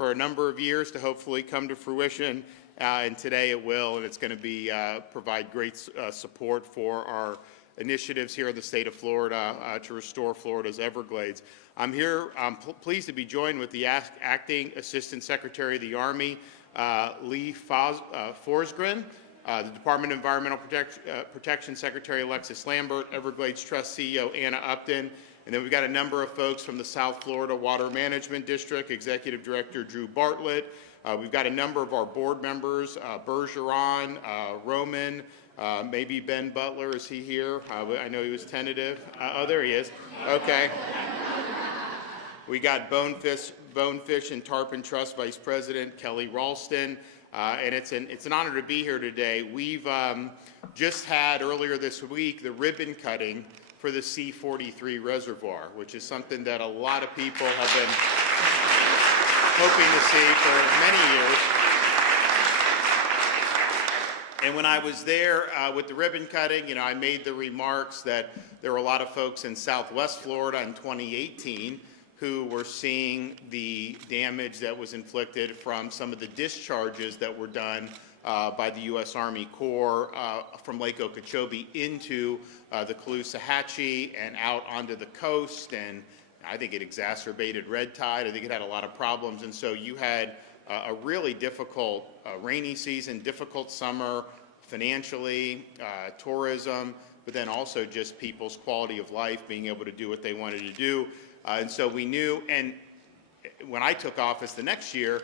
for a number of years to hopefully come to fruition, and today it will, and it's going to be provide great support for our initiatives here in the state of Florida to restore Florida's Everglades. I'm pleased to be joined with the Acting Assistant Secretary of the Army, Lee Forsgren, the Department of Environmental Protection Secretary Alexis Lambert, Everglades Trust CEO Anna Upton, and then we've got a number of folks from the South Florida Water Management District, Executive Director Drew Bartlett. We've got a number of our board members, Bergeron, Roman, maybe Ben Butler, is he here? I know he was tentative. Oh, there he is. Okay. We got Bonefish and Tarpon Trust Vice President Kelly Ralston, and it's an honor to be here today. We've just had earlier this week the ribbon cutting for the C-43 reservoir, which is something that a lot of people have been hoping to see for many years. And when I was there with the ribbon cutting, I made the remarks that there were a lot of folks in Southwest Florida in 2018 who were seeing the damage that was inflicted from some of the discharges that were done by the U.S. Army Corps from Lake Okeechobee into the Caloosahatchee and out onto the coast, and I think it exacerbated red tide. I think it had a lot of problems, and so you had a really difficult rainy season, difficult summer financially, tourism, but then also just people's quality of life, being able to do what they wanted to do. And so we knew, and when I took office the next year,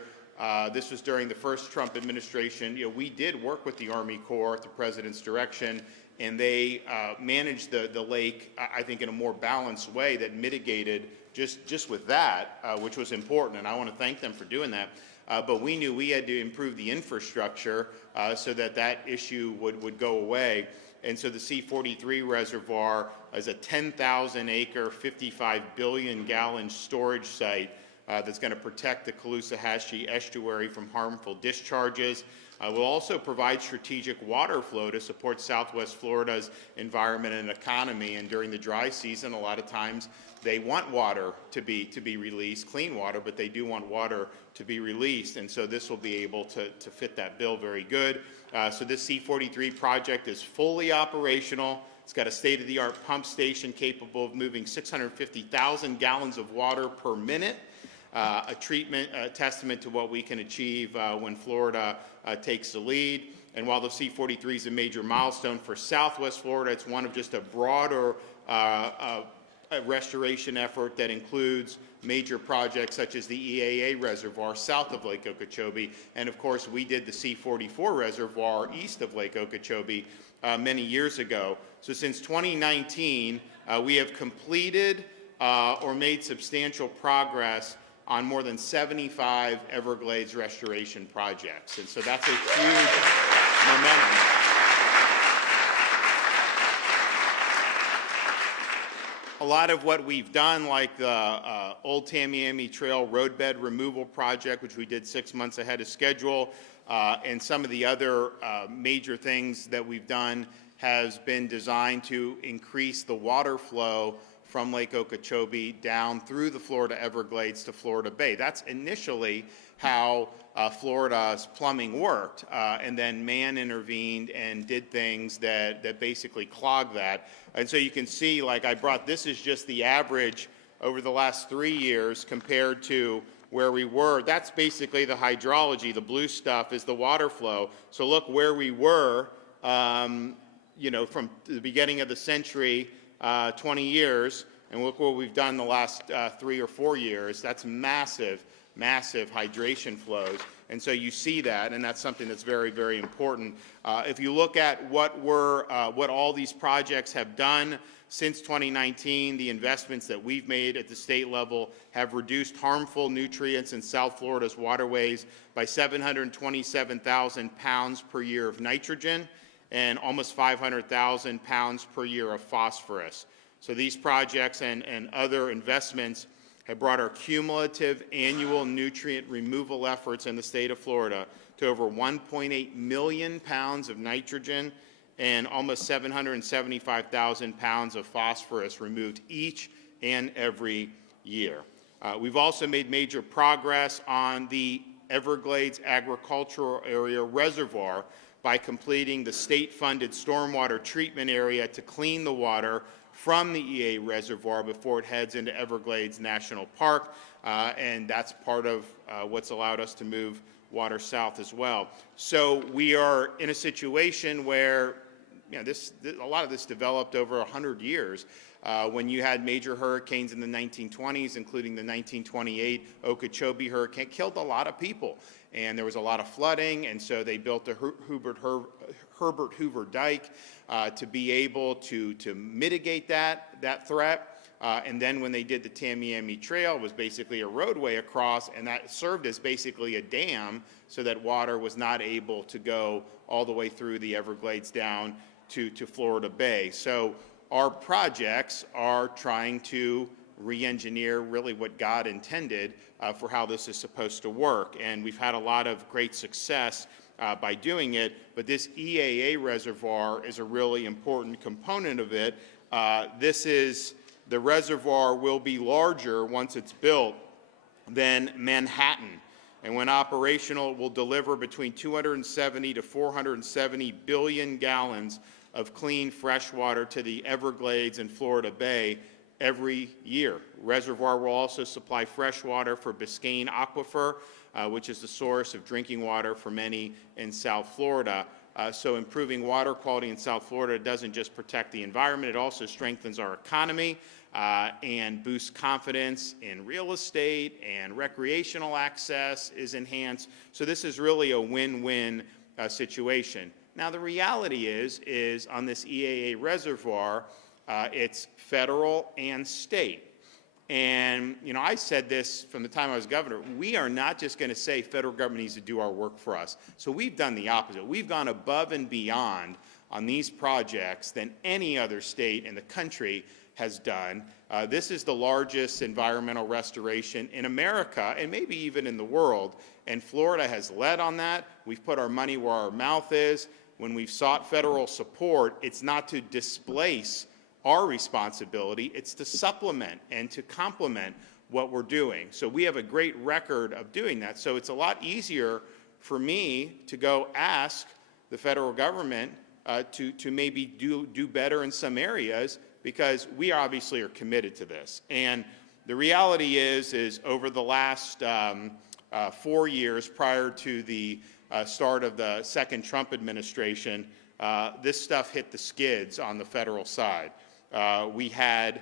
this was during the first Trump administration, we did work with the Army Corps at the President's direction, and they managed the lake, I think, in a more balanced way that mitigated just with that, which was important, and I want to thank them for doing that. But we knew we had to improve the infrastructure so that issue would go away. And so the C-43 reservoir is a 10,000-acre, 55 billion-gallon storage site that's going to protect the Caloosahatchee estuary from harmful discharges. We'll also provide strategic water flow to support Southwest Florida's environment and economy. And during the dry season, a lot of times they want water to be released, clean water, but they do want water to be released. And so this will be able to fit that bill very good. So this C-43 project is fully operational. It's got a state-of-the-art pump station capable of moving 650,000 gallons of water per minute. A testament to what we can achieve when Florida takes the lead. And while the C-43 is a major milestone for Southwest Florida, it's one of just a broader restoration effort that includes major projects such as the EAA reservoir south of Lake Okeechobee. And of course, we did the C-44 reservoir east of Lake Okeechobee many years ago. So since 2019, we have completed or made substantial progress on more than 75 Everglades restoration projects. And so that's a huge momentum. A lot of what we've done, like the Old Tamiami Trail roadbed removal project, which we did 6 months ahead of schedule, and some of the other major things that we've done has been designed to increase the water flow from Lake Okeechobee down through the Florida Everglades to Florida Bay. That's initially how Florida's plumbing worked, and then man intervened and did things that basically clogged that. And so you can see, like this is just the average over the last 3 years compared to where we were. That's basically the hydrology. The blue stuff is the water flow. So look where we were, from the beginning of the century, 20 years, and look what we've done the last 3 or 4 years. That's massive hydration flows. And so you see that, and that's something that's very, very important. If you look at what all these projects have done since 2019, the investments that we've made at the state level have reduced harmful nutrients in South Florida's waterways by 727,000 pounds per year of nitrogen and almost 500,000 pounds per year of phosphorus. So these projects and other investments have brought our cumulative annual nutrient removal efforts in the state of Florida to over 1.8 million pounds of nitrogen and almost 775,000 pounds of phosphorus removed each and every year. We've also made major progress on the Everglades agricultural area reservoir by completing the state-funded stormwater treatment area to clean the water from the EA reservoir before it heads into Everglades National Park, and that's part of what's allowed us to move water south as well. So we are in a situation where a lot of this developed over 100 years. When you had major hurricanes in the 1920s, including the 1928 Okeechobee hurricane, killed a lot of people. And there was a lot of flooding, and so they built the Herbert Hoover Dike to be able to mitigate that threat. And then when they did the Tamiami Trail, it was basically a roadway across, and that served as basically a dam so that water was not able to go all the way through the Everglades down to Florida Bay. So our projects are trying to re-engineer really what God intended for how this is supposed to work. And we've had a lot of great success by doing it, but this EAA reservoir is a really important component of it. The reservoir will be larger once it's built than Manhattan. And when operational, it will deliver between 270 to 470 billion gallons of clean fresh water to the Everglades and Florida Bay every year. Reservoir will also supply fresh water for Biscayne Aquifer, which is the source of drinking water for many in South Florida. So improving water quality in South Florida doesn't just protect the environment, it also strengthens our economy and boosts confidence in real estate, and recreational access is enhanced. So this is really a win-win situation. Now the reality is on this EAA reservoir, it's federal and state. And, I said this from the time I was governor, we are not just going to say federal government needs to do our work for us. So we've done the opposite. We've gone above and beyond on these projects than any other state in the country has done. This is the largest environmental restoration in America, and maybe even in the world. And Florida has led on that. We've put our money where our mouth is. When we've sought federal support, it's not to displace our responsibility, it's to supplement and to complement what we're doing. So we have a great record of doing that. So it's a lot easier for me to go ask the federal government to maybe do better in some areas, because we obviously are committed to this. And the reality is over the last 4 years prior to the start of the second Trump administration, this stuff hit the skids on the federal side. We had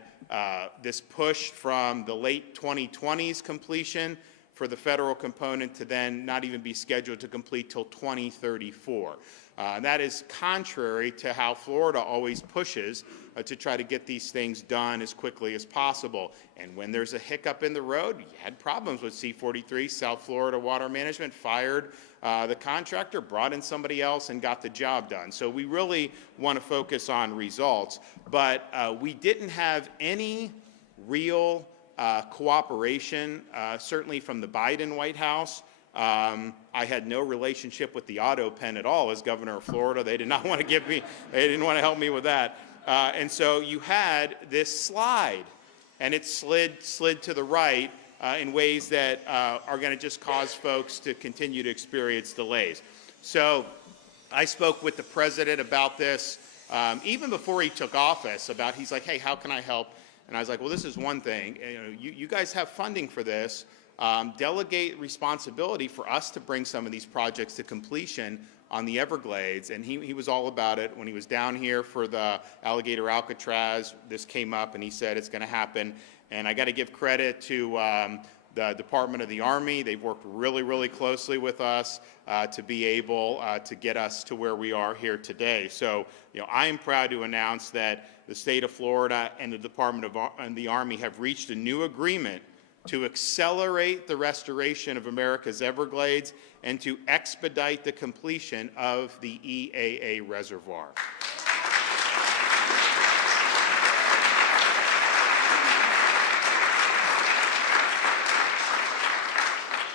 this push from the late 2020s completion for the federal component to then not even be scheduled to complete till 2034. That is contrary to how Florida always pushes to try to get these things done as quickly as possible. And when there's a hiccup in the road, you had problems with C-43. South Florida Water Management fired the contractor, brought in somebody else, and got the job done. So we really want to focus on results. But we didn't have any real cooperation, certainly from the Biden White House. I had no relationship with the auto pen at all as governor of Florida. They did not want to give me, they didn't want to help me with that. And so you had this slide, and it slid to the right in ways that are going to just cause folks to continue to experience delays. So I spoke with the president about this even before he took office. He's like, hey, how can I help? And I was like, well, this is one thing. You guys have funding for this. Delegate responsibility for us to bring some of these projects to completion on the Everglades. And he was all about it. When he was down here for the Alligator Alcatraz, this came up, and he said it's going to happen. And I got to give credit to the Department of the Army. They've worked really, really closely with us to be able to get us to where we are here today. So, I am proud to announce that the state of Florida and the Department of the Army have reached a new agreement to accelerate the restoration of America's Everglades and to expedite the completion of the EAA reservoir.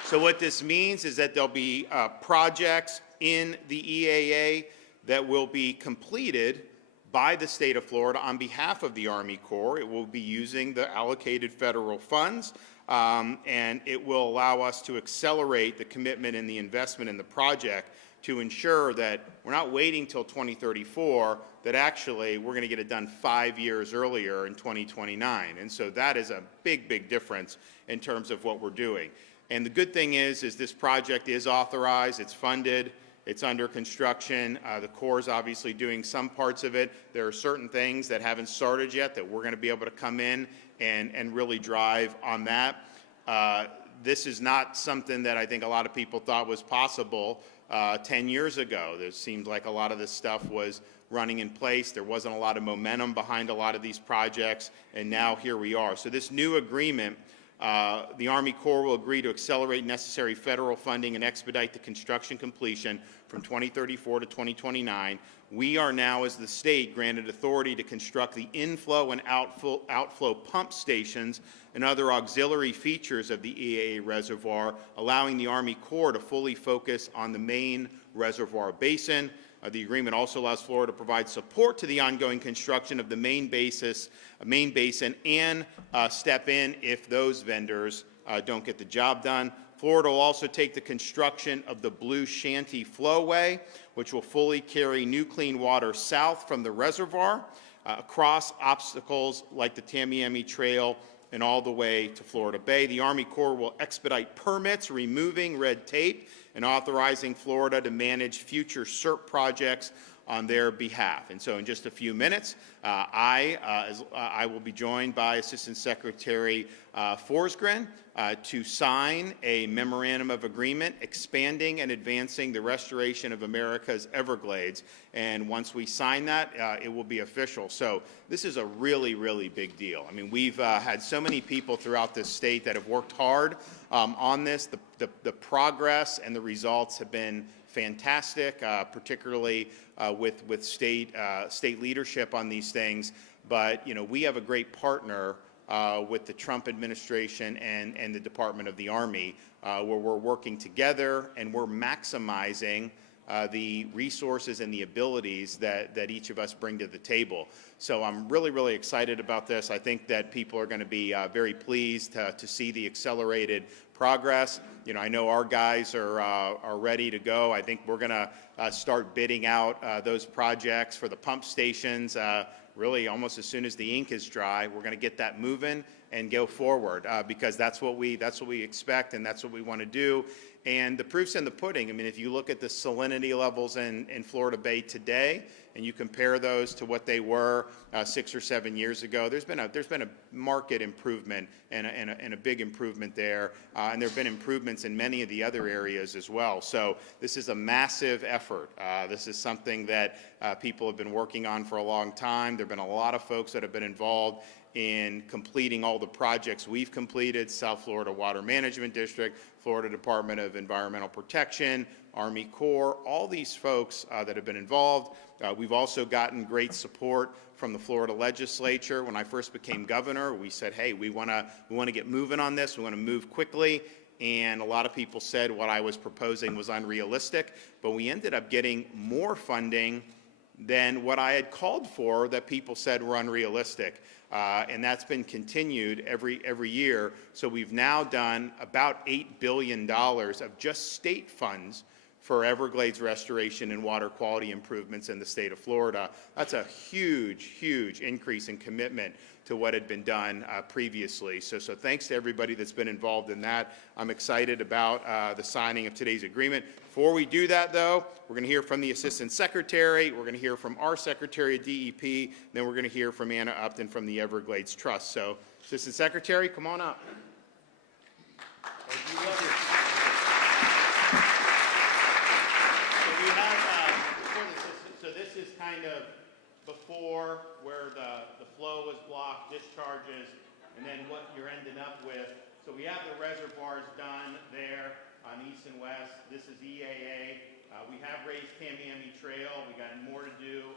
So what this means is that there'll be projects in the EAA that will be completed by the state of Florida on behalf of the Army Corps. It will be using the allocated federal funds. and it will allow us to accelerate the commitment and the investment in the project to ensure that we're not waiting till 2034, that actually we're going to get it done 5 years earlier in 2029. And so that is a big, big difference in terms of what we're doing. And the good thing is this project is authorized, it's funded, it's under construction. The Corps is obviously doing some parts of it. There are certain things that haven't started yet that we're going to be able to come in and really drive on that. This is not something that I think a lot of people thought was possible 10 years ago. There seemed like a lot of this stuff was running in place. There wasn't a lot of momentum behind a lot of these projects, and now here we are. So this new agreement, the Army Corps will agree to accelerate necessary federal funding and expedite the construction completion from 2034 to 2029. We are now, as the state, granted authority to construct the inflow and outflow pump stations and other auxiliary features of the EAA reservoir, allowing the Army Corps to fully focus on the main reservoir basin. The agreement also allows Florida to provide support to the ongoing construction of the main basin and step in if those vendors don't get the job done. Florida will also take the construction of the Blue Shanty Flowway, which will fully carry new clean water south from the reservoir, across obstacles like the Tamiami Trail and all the way to Florida Bay. The Army Corps will expedite permits, removing red tape, and authorizing Florida to manage future CERP projects on their behalf. And so in just a few minutes, I will be joined by Assistant Secretary Forsgren to sign a memorandum of agreement expanding and advancing the restoration of America's Everglades. And once we sign that, it will be official. So this is a really, really big deal. I mean, we've had so many people throughout this state that have worked hard on this. The progress and the results have been fantastic, particularly with state leadership on these things. But, you know, we have a great partner with the Trump administration and the Department of the Army, where we're working together and we're maximizing the resources and the abilities that each of us bring to the table. So I'm really, really excited about this. I think that people are going to be very pleased to see the accelerated progress. You know, I know our guys are ready to go. I think we're going to start bidding out those projects for the pump stations really almost as soon as the ink is dry. We're going to get that moving and go forward because that's what we expect and that's what we want to do. And the proof's in the pudding. I mean, if you look at the salinity levels in Florida Bay today, and you compare those to what they were 6 or 7 years ago, there's been a market improvement and a big improvement there, and there have been improvements in many of the other areas as well. So this is a massive effort. This is something that people have been working on for a long time. There have been a lot of folks that have been involved in completing all the projects we've completed: South Florida Water Management District, Florida Department of Environmental Protection, Army Corps, all these folks that have been involved. We've also gotten great support from the Florida legislature. When I first became governor, we said, hey, we want to get moving on this. We want to move quickly. And a lot of people said what I was proposing was unrealistic, but we ended up getting more funding than what I had called for that people said were unrealistic. And that's been continued every year. So we've now done about $8 billion of just state funds for Everglades restoration and water quality improvements in the state of Florida. That's a huge, huge increase in commitment to what had been done previously. So thanks to everybody that's been involved in that. I'm excited about the signing of today's agreement. Before we do that, though, we're going to hear from the Assistant Secretary, we're going to hear from our Secretary of DEP, then we're going to hear from Anna Upton from the Everglades Trust. So, Assistant Secretary, come on up. Thank you. So this is kind of before, where the flow was blocked, discharges, and then what you're ending up with. So we have the reservoirs done there on east and west. This is EAA. We have raised Tamiami Trail. We got more to do.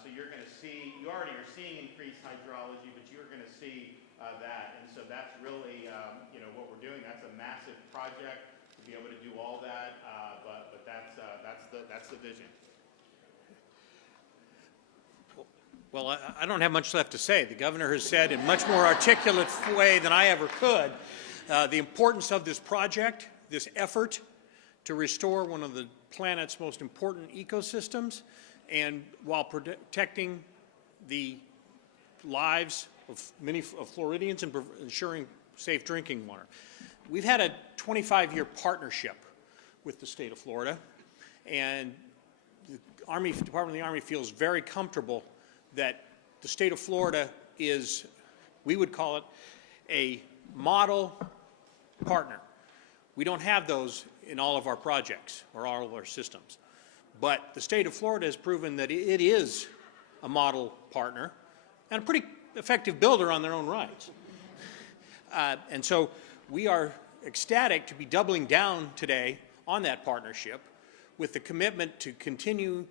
So you're going to see, you already are seeing increased hydrology, but you're going to see that. And so that's really, what we're doing. That's a massive project to be able to do all that. But that's the vision. Well, I don't have much left to say. The governor has said in much more articulate way than I ever could the importance of this project, this effort to restore one of the planet's most important ecosystems, and while protecting the lives of many of Floridians and ensuring safe drinking water. We've had a 25-year partnership with the state of Florida, and the Department of the Army feels very comfortable that the state of Florida is, we would call it, a model partner. We don't have those in all of our projects or all of our systems. But the state of Florida has proven that it is a model partner and a pretty effective builder on their own rights. And so we are ecstatic to be doubling down today on that partnership with the commitment to continue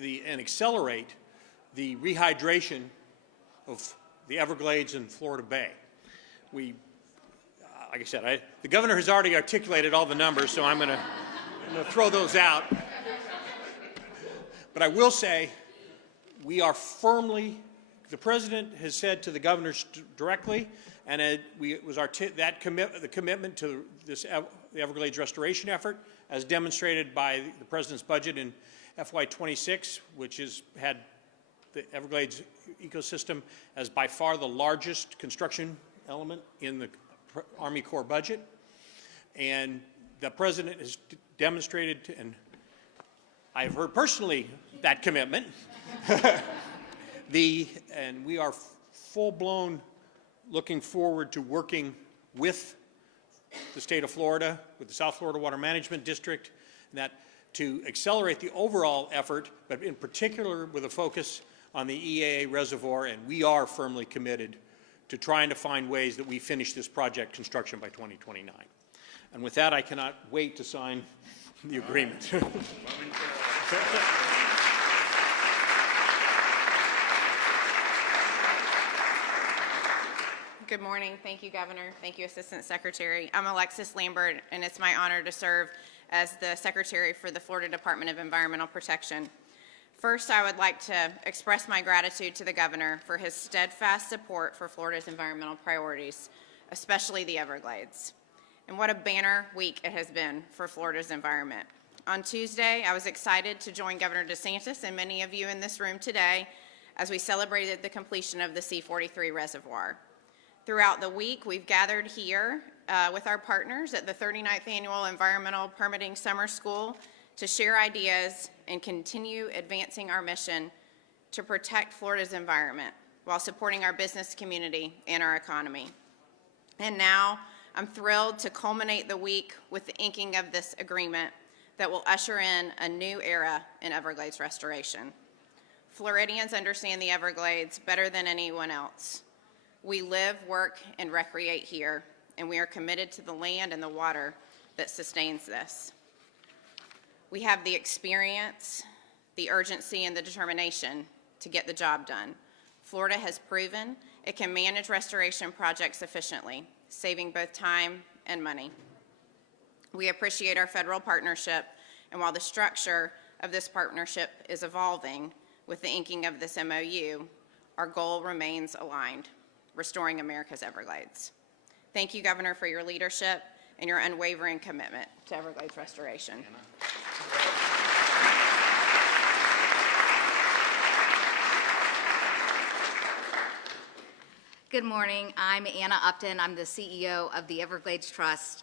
and accelerate the rehydration of the Everglades and Florida Bay. We, like I said, the governor has already articulated all the numbers, so I'm going to throw those out. But I will say we are firmly, the president has said to the governors directly, and it was the commitment to this the Everglades restoration effort, as demonstrated by the president's budget in FY26, which has had the Everglades ecosystem as by far the largest construction element in the Army Corps budget. And the president has demonstrated, and I've heard personally that commitment, and we are full-blown looking forward to working with the state of Florida, with the South Florida Water Management District, to accelerate the overall effort, but in particular with a focus on the EAA reservoir, and we are firmly committed to trying to find ways that we finish this project construction by 2029. And with that, I cannot wait to sign the agreement. Good morning. Thank you, Governor. Thank you, Assistant Secretary. I'm Alexis Lambert, and it's my honor to serve as the Secretary for the Florida Department of Environmental Protection. First, I would like to express my gratitude to the Governor for his steadfast support for Florida's environmental priorities, especially the Everglades. And what a banner week it has been for Florida's environment. On Tuesday, I was excited to join Governor DeSantis and many of you in this room today as we celebrated the completion of the C-43 reservoir. Throughout the week, we've gathered here with our partners at the 39th Annual Environmental Permitting Summer School to share ideas and continue advancing our mission to protect Florida's environment while supporting our business community and our economy. And now, I'm thrilled to culminate the week with the inking of this agreement that will usher in a new era in Everglades restoration. Floridians understand the Everglades better than anyone else. We live, work, and recreate here, and we are committed to the land and the water that sustains this. We have the experience, the urgency, and the determination to get the job done. Florida has proven it can manage restoration projects efficiently, saving both time and money. We appreciate our federal partnership, and while the structure of this partnership is evolving with the inking of this MOU, our goal remains aligned: restoring America's Everglades. Thank you, Governor, for your leadership and your unwavering commitment to Everglades restoration. Good morning. I'm Anna Upton. I'm the CEO of the Everglades Trust.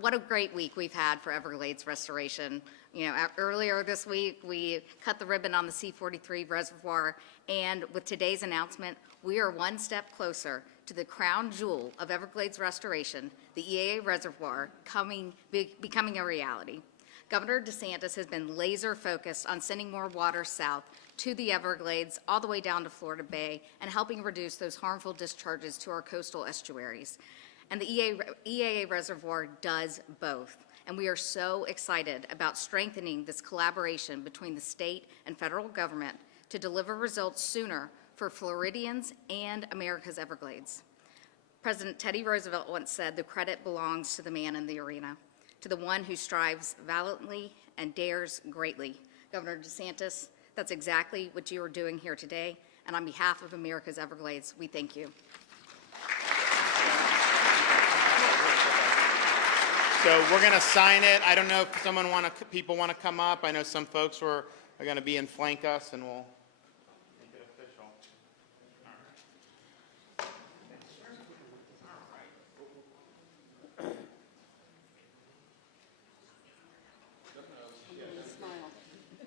What a great week we've had for Everglades restoration. You know, earlier this week, we cut the ribbon on the C-43 reservoir, and with today's announcement, we are one step closer to the crown jewel of Everglades restoration, the EAA reservoir, becoming a reality. Governor DeSantis has been laser focused on sending more water south to the Everglades, all the way down to Florida Bay, and helping reduce those harmful discharges to our coastal estuaries. And the EAA reservoir does both. And we are so excited about strengthening this collaboration between the state and federal government to deliver results sooner for Floridians and America's Everglades. President Teddy Roosevelt once said, "The credit belongs to the man in the arena, to the one who strives valiantly and dares greatly." Governor DeSantis, that's exactly what you are doing here today. And on behalf of America's Everglades, we thank you. So we're going to sign it. I don't know if people want to come up. I know some folks are going to be and flank us, and we'll make it official.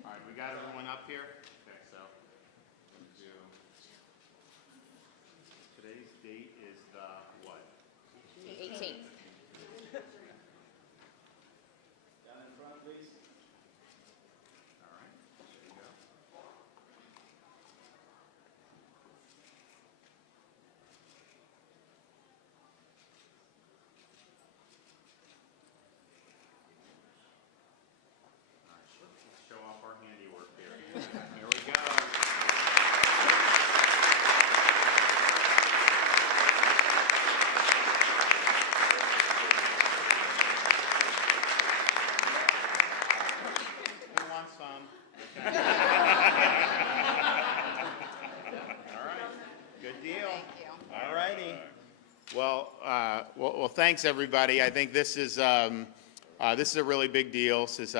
All right, we got everyone up here? Okay, so today's date is the what? 18th. Down in front, please. All right, there you go. All right, let's show off our handiwork here. Here we go. Who wants some? Okay. All right. Good deal. Thank you. All righty. Well, thanks, everybody. I think this is a really big deal. This is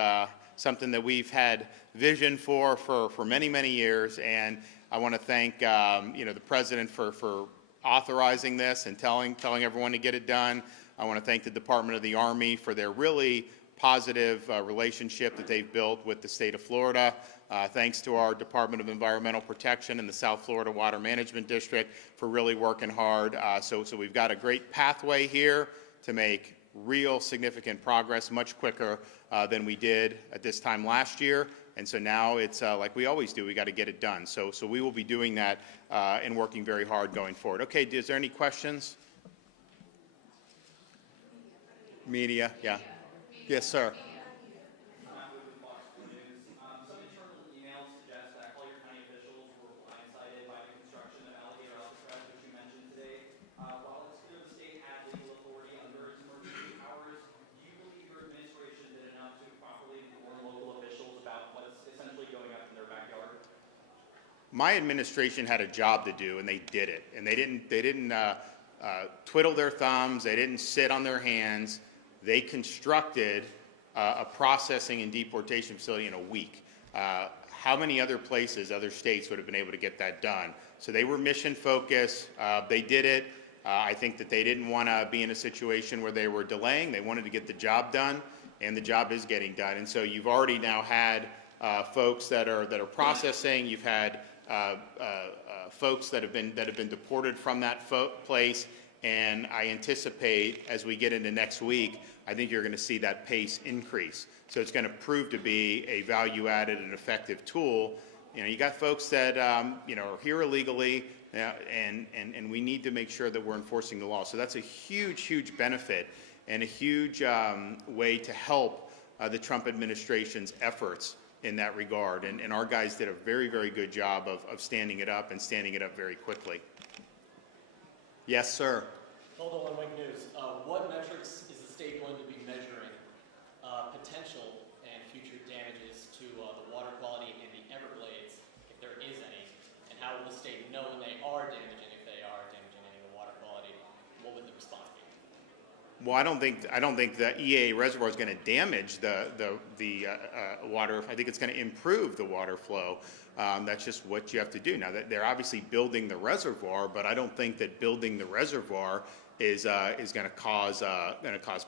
something that we've had vision for many, many years, and I want to thank the president for authorizing this and telling everyone to get it done. I want to thank the Department of the Army for their really positive relationship that they've built with the state of Florida. Thanks to our Department of Environmental Protection and the South Florida Water Management District for really working hard. So we've got a great pathway here to make real significant progress much quicker than we did at this time last year. And so now it's like we always do, we got to get it done. So we will be doing that and working very hard going forward. Okay, is there any questions? Media, yeah. Yes, sir. Some internal emails suggest that Collier County officials were blindsided by the construction of Alligator Alcatraz, which you mentioned today. While it's clear the state had legal authority under its emergency powers, do you believe your administration did enough to properly inform local officials about what's essentially going up in their backyard? My administration had a job to do, and they did it. And they didn't twiddle their thumbs. They didn't sit on their hands. They constructed a processing and deportation facility in a week. How many other places, other states would have been able to get that done? So they were mission focused. They did it. I think that they didn't want to be in a situation where they were delaying. They wanted to get the job done, and the job is getting done. And so you've already now had folks that are processing. You've had folks that have been deported from that place. And I anticipate as we get into next week, I think you're going to see that pace increase. So it's going to prove to be a value-added and effective tool. You got folks that are here illegally, and we need to make sure that we're enforcing the law. So that's a huge, huge benefit and a huge way to help the Trump administration's efforts in that regard. And our guys did a very, very good job of standing it up and standing it up very quickly. Yes, sir. Hold on, Wake News. What metrics is the state going to be measuring potential and future damages to the water quality in the Everglades, if there is any? And how will the state know when they are damaging, if they are damaging any of the water quality? What would the response be? Well, I don't think the EA reservoir is going to damage the water. I think it's going to improve the water flow. That's just what you have to do. Now, they're obviously building the reservoir, but I don't think that building the reservoir is going to cause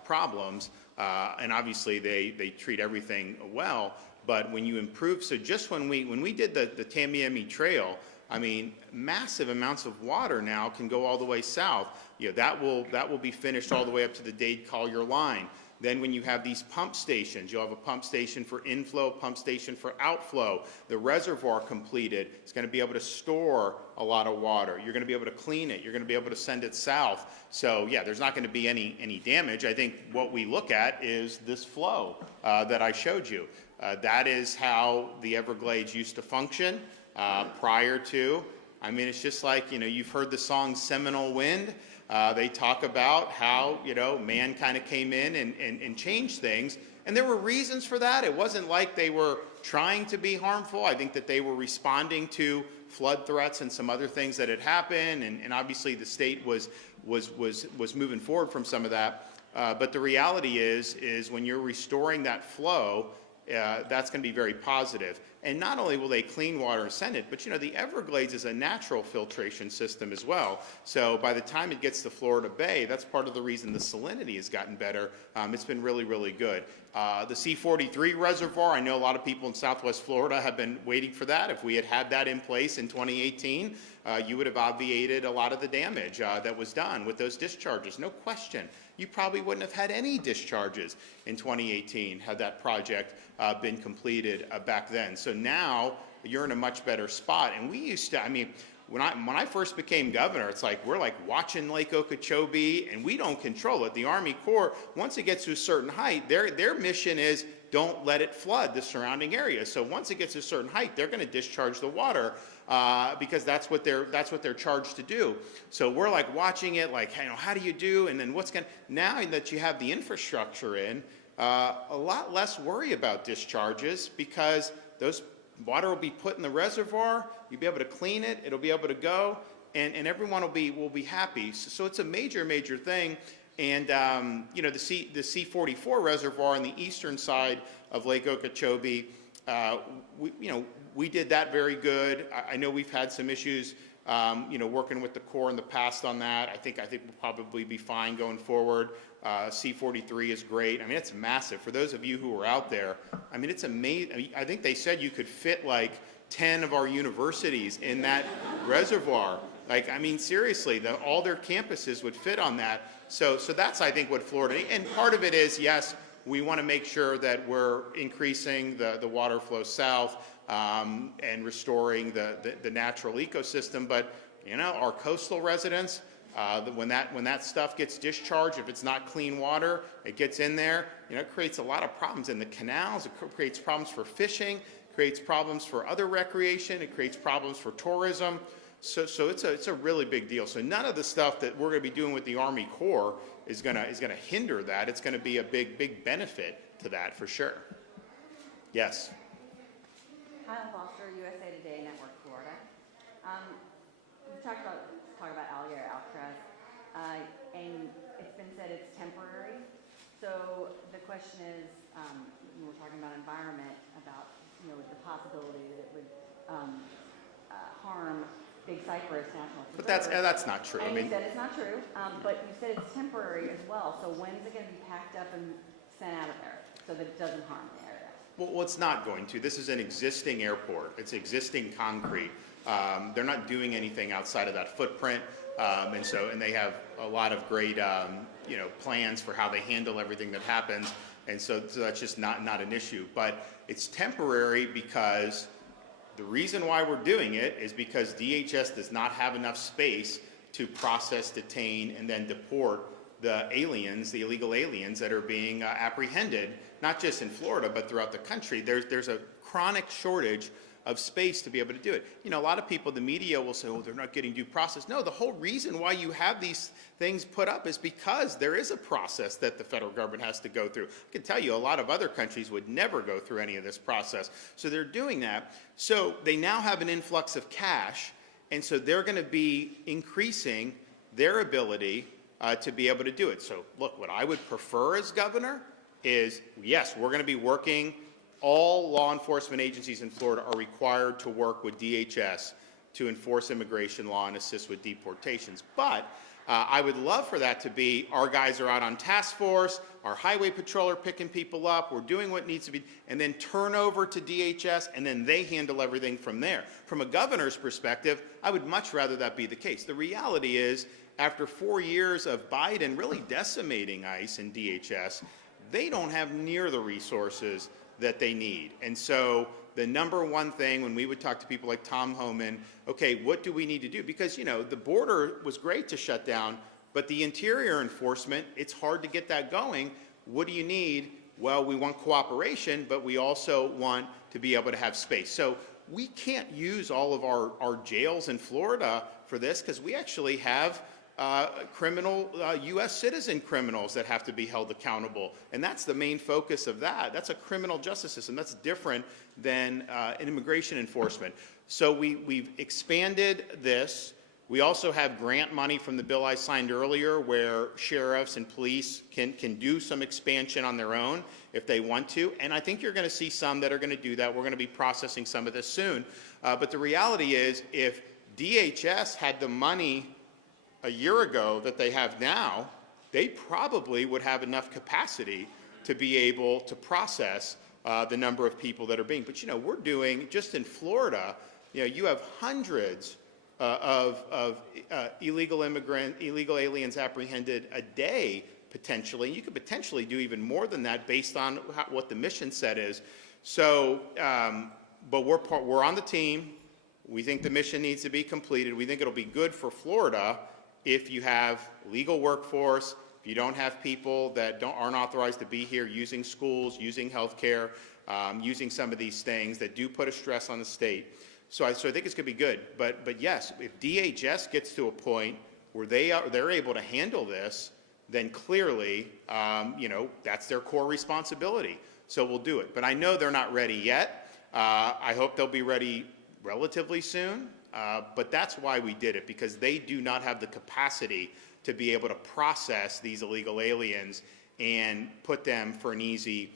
problems. And obviously, they treat everything well. But when you improve, so just when we did the Tamiami Trail, I mean, massive amounts of water now can go all the way south. That will be finished all the way up to the Dade-Collier line. Then when you have these pump stations, you'll have a pump station for inflow, pump station for outflow. The reservoir completed, it's going to be able to store a lot of water. You're going to be able to clean it. You're going to be able to send it south. So yeah, there's not going to be any damage. I think what we look at is this flow that I showed you. That is how the Everglades used to function prior to. I mean, it's just like, you've heard the song Seminole Wind. They talk about how, man kind of came in and changed things. And there were reasons for that. It wasn't like they were trying to be harmful. I think that they were responding to flood threats and some other things that had happened. And obviously the state was moving forward from some of that. But the reality is when you're restoring that flow, that's going to be very positive. And not only will they clean water and send it, but the Everglades is a natural filtration system as well. So by the time it gets to Florida Bay, that's part of the reason the salinity has gotten better. It's been really, really good. The C-43 reservoir, I know a lot of people in Southwest Florida have been waiting for that. If we had had that in place in 2018, you would have obviated a lot of the damage that was done with those discharges, no question. You probably wouldn't have had any discharges in 2018 had that project been completed back then. So now you're in a much better spot. And we used to, I mean, when I first became governor, it's like we're like watching Lake Okeechobee, and we don't control it. The Army Corps, once it gets to a certain height, their mission is don't let it flood the surrounding area. So once it gets to a certain height, they're going to discharge the water because that's what they're charged to do. So we're like watching it, like, how do you do? And then now that you have the infrastructure in, a lot less worry about discharges because those water will be put in the reservoir. You'll be able to clean it. It'll be able to go, and everyone will be happy. So it's a major thing. And the C-44 reservoir on the eastern side of Lake Okeechobee, we did that very good. I know we've had some issues, working with the Corps in the past on that. I think we'll probably be fine going forward. C-43 is great. I mean, it's massive. For those of you who are out there, I mean, it's amazing. I think they said you could fit like 10 of our universities in that reservoir. Like, I mean, seriously, all their campuses would fit on that. So that's, I think, what Florida, and part of it is, yes, we want to make sure that we're increasing the water flow south and restoring the natural ecosystem. But, our coastal residents, when that stuff gets discharged, if it's not clean water, it gets in there, it creates a lot of problems in the canals. It creates problems for fishing, creates problems for other recreation, it creates problems for tourism. So it's a really big deal. So none of the stuff that we're going to be doing with the Army Corps is going to hinder that. It's going to be a big benefit to that for sure. Yes. Hi, I'm Foster, USA Today Network, Florida. We talk about alligator Alcatraz, and it's been said it's temporary. So the question is, when we're talking about environment, about the possibility that it would harm Big Cypress National Preserve. But that's not true. And you said it's not true, but you said it's temporary as well. So when's it going to be packed up and sent out of there so that it doesn't harm the area? Well, it's not going to. This is an existing airport. It's existing concrete. They're not doing anything outside of that footprint, and they have a lot of great plans for how they handle everything that happens, and so that's just not an issue. But it's temporary because the reason why we're doing it is because DHS does not have enough space to process, detain, and then deport the illegal aliens that are being apprehended, not just in Florida, but throughout the country. There's a chronic shortage of space to be able to do it. A lot of people, the media will say, oh, they're not getting due process. No, the whole reason why you have these things put up is because there is a process that the federal government has to go through. I can tell you a lot of other countries would never go through any of this process. So they're doing that. So they now have an influx of cash, and so they're going to be increasing their ability to be able to do it. So look, what I would prefer as governor is, yes, we're going to be working. All law enforcement agencies in Florida are required to work with DHS to enforce immigration law and assist with deportations. But I would love for that to be our guys are out on task force, our highway patrol are picking people up, we're doing what needs to be, and then turn over to DHS, and then they handle everything from there. From a governor's perspective, I would much rather that be the case. The reality is, after 4 years of Biden really decimating ICE and DHS, they don't have near the resources that they need. And so the number one thing when we would talk to people like Tom Homan, okay, what do we need to do? Because, the border was great to shut down, but the interior enforcement, it's hard to get that going. What do you need? Well, we want cooperation, but we also want to be able to have space. So we can't use all of our jails in Florida for this because we actually have criminal U.S. citizen criminals that have to be held accountable. And that's the main focus of that. That's a criminal justice system. That's different than an immigration enforcement. So we've expanded this We also have grant money from the bill I signed earlier where sheriffs and police can do some expansion on their own if they want to. And I think you're going to see some that are going to do that. We're going to be processing some of this soon. But the reality is, if DHS had the money a year ago that they have now, they probably would have enough capacity to be able to process the number of people that are being. But, you know, we're doing, just in Florida, you know, you have hundreds of illegal aliens apprehended a day, potentially. You could potentially do even more than that based on what the mission set is. So, but we're on the team. We think the mission needs to be completed. We think it'll be good for Florida if you have legal workforce, if you don't have people that aren't authorized to be here using schools, using healthcare, using some of these things that do put a stress on the state. So I think it's going to be good. But yes, if DHS gets to a point where they're able to handle this, then clearly, you know, that's their core responsibility. So we'll do it. But I know they're not ready yet. I hope they'll be ready relatively soon. But that's why we did it, because they do not have the capacity to be able to process these illegal aliens and put them for an easy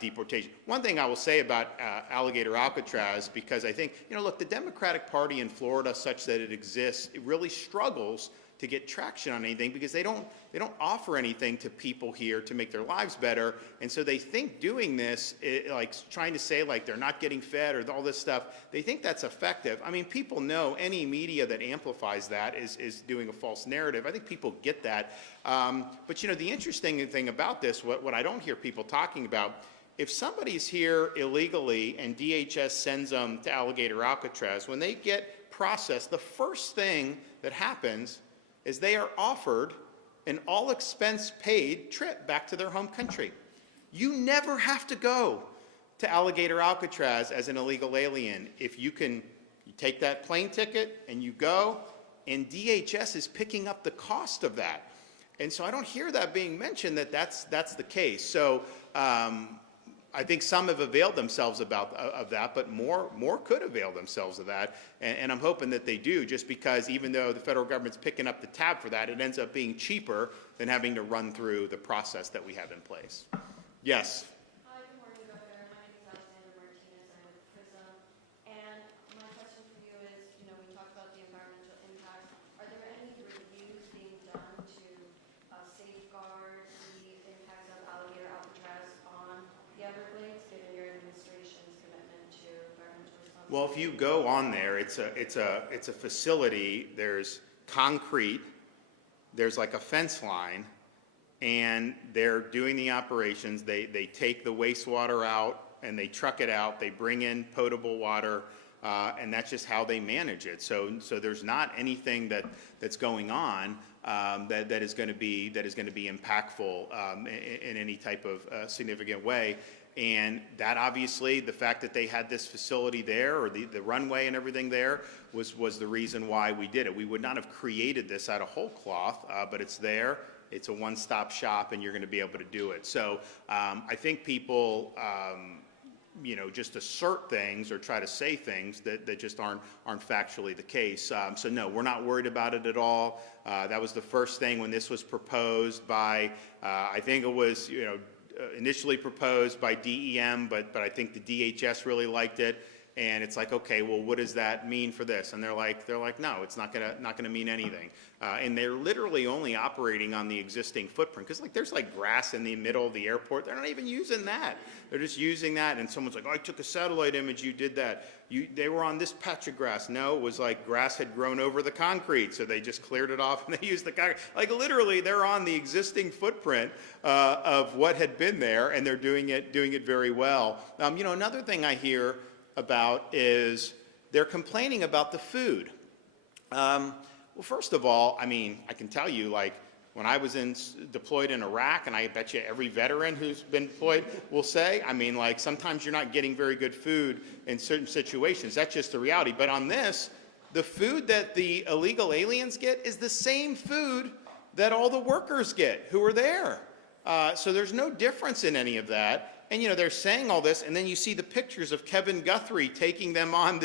deportation. One thing I will say about Alligator Alcatraz, because I think, you know, look, the Democratic Party in Florida, such that it exists, it really struggles to get traction on anything because they don't offer anything to people here to make their lives better. And so they think doing this, like trying to say like they're not getting fed or all this stuff, they think that's effective. I mean, people know any media that amplifies that is doing a false narrative. I think people get that. But you know, the interesting thing about this, what I don't hear people talking about, if somebody's here illegally and DHS sends them to Alligator Alcatraz, when they get processed, the first thing that happens is they are offered an all-expense-paid trip back to their home country. You never have to go to Alligator Alcatraz as an illegal alien if you take that plane ticket and you go, and DHS is picking up the cost of that. And so I don't hear that being mentioned that's the case. So I think some have availed themselves of that, but more could avail themselves of that. And I'm hoping that they do, just because even though the federal government's picking up the tab for that, it ends up being cheaper than having to run through the process that we have in place. Yes? Hi, good morning, Governor. My name is Alexander Martinez. I'm with PRISM. And my question for you is, you know, we talked about the environmental impact. Are there any reviews being done to safeguard the impacts of Alligator Alcatraz on the Everglades, given your administration's commitment to environmental responsibility? Well, if you go on there, it's a facility. There's concrete. There's like a fence line, and they're doing the operations. They take the wastewater out and they truck it out. They bring in potable water, and that's just how they manage it. So there's not anything that's going on that is going to be impactful in any type of significant way. And that obviously, the fact that they had this facility there, or the runway and everything there, was the reason why we did it. We would not have created this out of whole cloth, but it's there. It's a one-stop shop, and you're going to be able to do it. So I think people, you know, just assert things or try to say things that just aren't factually the case. So no, we're not worried about it at all. That was the first thing when this was proposed by, I think it was, you know, initially proposed by DEM, but I think the DHS really liked it. And it's like, okay, well, what does that mean for this? And they're like, no, it's not gonna mean anything. And they're literally only operating on the existing footprint, because like there's like grass in the middle of the airport. They're not even using that. They're just using that. And someone's like, oh, I took a satellite image. You did that. They were on this patch of grass. No, it was like grass had grown over the concrete, so they just cleared it off and they used the concrete. Like literally, they're on the existing footprint of what had been there, and they're doing it very well. You know, another thing I hear about is they're complaining about the food. Well, first of all, I mean, I can tell you, like, when I was deployed in Iraq, and I bet you every veteran who's been deployed will say, I mean, like, sometimes you're not getting very good food in certain situations. That's just the reality. But on this, the food that the illegal aliens get is the same food that all the workers get who are there. So there's no difference in any of that. And, you know, they're saying all this, and then you see the pictures of Kevin Guthrie taking them on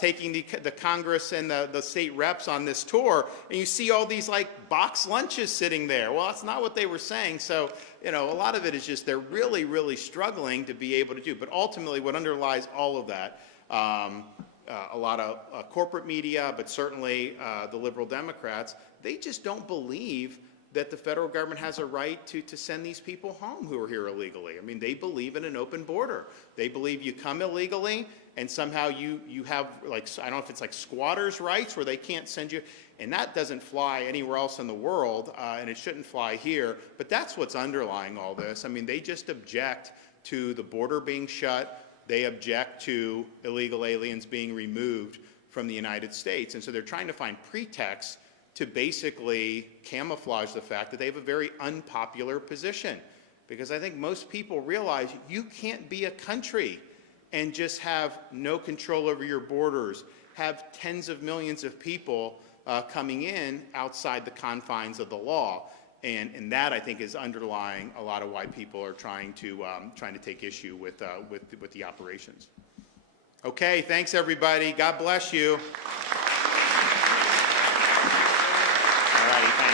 taking the Congress and the state reps on this tour, and you see all these, like, box lunches sitting there. Well, that's not what they were saying. So, you know, a lot of it is just they're really, really struggling to be able to do. But ultimately, what underlies all of that, a lot of corporate media, but certainly the liberal Democrats, they just don't believe that the federal government has a right to send these people home who are here illegally. I mean, they believe in an open border. They believe you come illegally and somehow you have, like, I don't know if it's like squatters' rights where they can't send you, and that doesn't fly anywhere else in the world, and it shouldn't fly here. But that's what's underlying all this. I mean, they just object to the border being shut. They object to illegal aliens being removed from the United States. And so they're trying to find pretexts to basically camouflage the fact that they have a very unpopular position. Because I think most people realize you can't be a country and just have no control over your borders, have tens of millions of people coming in outside the confines of the law. And that, I think, is underlying a lot of why people are trying to take issue with the operations. Okay, thanks, everybody. God bless you. All righty, thanks.